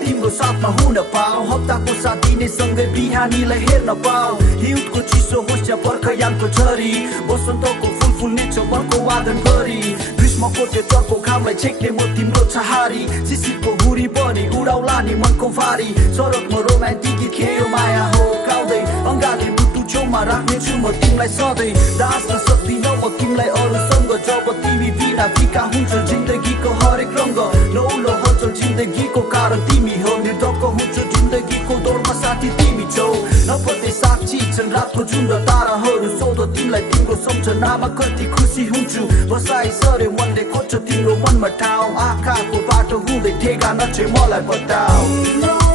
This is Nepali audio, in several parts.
तिम्रो साथमा हुन पाऊ हप्ताको साथ दिने सँगै बिहानीलाई हेर्न पाऊ हिउँदको चिसो होस् या बर्खायामको झरी वसन्तको फुल फुल्नेछ मनको वादन गरी ग्रीष्मको त्यो चर्को घामलाई छेक्ने म तिम्रो छहारी शिशिरको हुरी पनि उडाउला नि मनको भारी सडकमा रोमान्टिक गीत खेयो माया हो गाउँदै अङ्गाले मुटु छेउमा राख्नेछु म तिमीलाई सधैँ दास्न सक्दिनँ म तिमीलाई अरूसँग जब तिमी बिना फिका हुन्छ जिन्दगीको हरेक रङ्ग नौलो हलचल जिन्दगीको कारण तिमी हो निर्धक्क हुन्छ जिन्दगीको दौडमा साथी तिमी छौ नपत्ते साक्षी छन् रातको जुन र ताराहरू सोध तिमीलाई तिम्रो सम्झनामा कति खुसी हुन्छु बसाइ सरे मनले खोज्छ तिम्रो मनमा ठाउँ आँखाको बाटो हुँदै ठेगाना चाहिँ मलाई बताऊ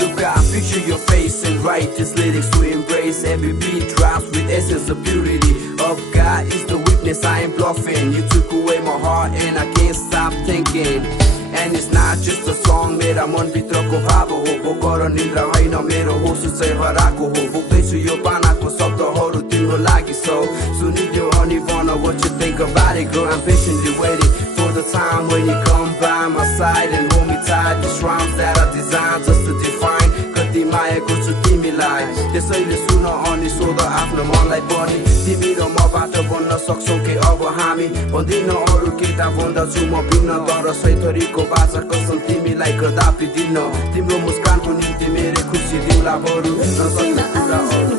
Look, I picture your face and write these lyrics to embrace every beat drops with essence of purity of God is the witness, I ain't bluffing. You took away my heart and I can't stop thinking. And it's not just a song, मेरा मन भित्रको भाव हो बोकर निद्रा होइन मेरो होस चाहिँ हराएको हो बोक्दैछु यो पानाको शब्दहरू तिम्रो लागि सो सुनिदेऊ अनि भन what you think about it girl I'm patiently waiting for the time when you come by my side and hold me tight these rhymes that are designed just to define कति माया गर्छु तिमीलाई त्यसैले सुन अनि सोध आफ्नो मनलाई पनि तिमी र मबाट बन्न सक्छौ के अब हामी भन्दिन अरू केटा भन्दछु म भिन्न तर सैथरीको बाचा कसम तिमीलाई कदापि दिन तिम्रो मुस्कानको निम्ति मेरो खुसी दिउला बरु नसक्ने कुरा अरू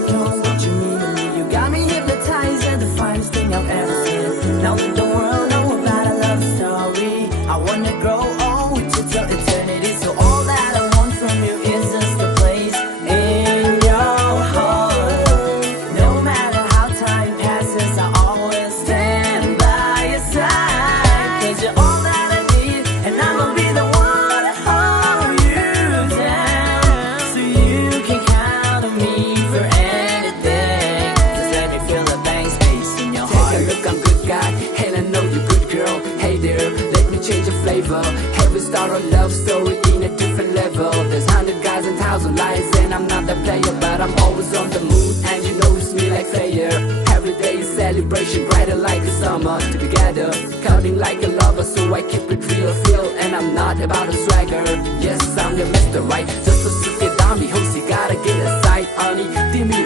You got me hypnotized, you're the finest thing I've ever seen. Now let the world know about a love story. I wanna grow old with you till eternity. So all that I want from you is just a place in your heart. No matter how time passes, I always stand by your side. 'Cause you're all that I need, and I'ma be the one to hold you down. So you can count on me for anything. Just let me feel the blank space in your heart. Take a look, I'm good guy, and I know you're good girl. Hey there, let me change your flavor. Have we start a love story in a different level. There's 100 guys and 1,000 lies, and I'm not the player, but I'm always on the move, and you know it's me like fire. Every day is celebration, brighter like a summer. Together, counting like a lover, so I keep it real, feel, and I'm not about a swagger. Yes, I'm your Mr. Right, just a suit it down me, host, you gotta get a sight, honey. Timmy,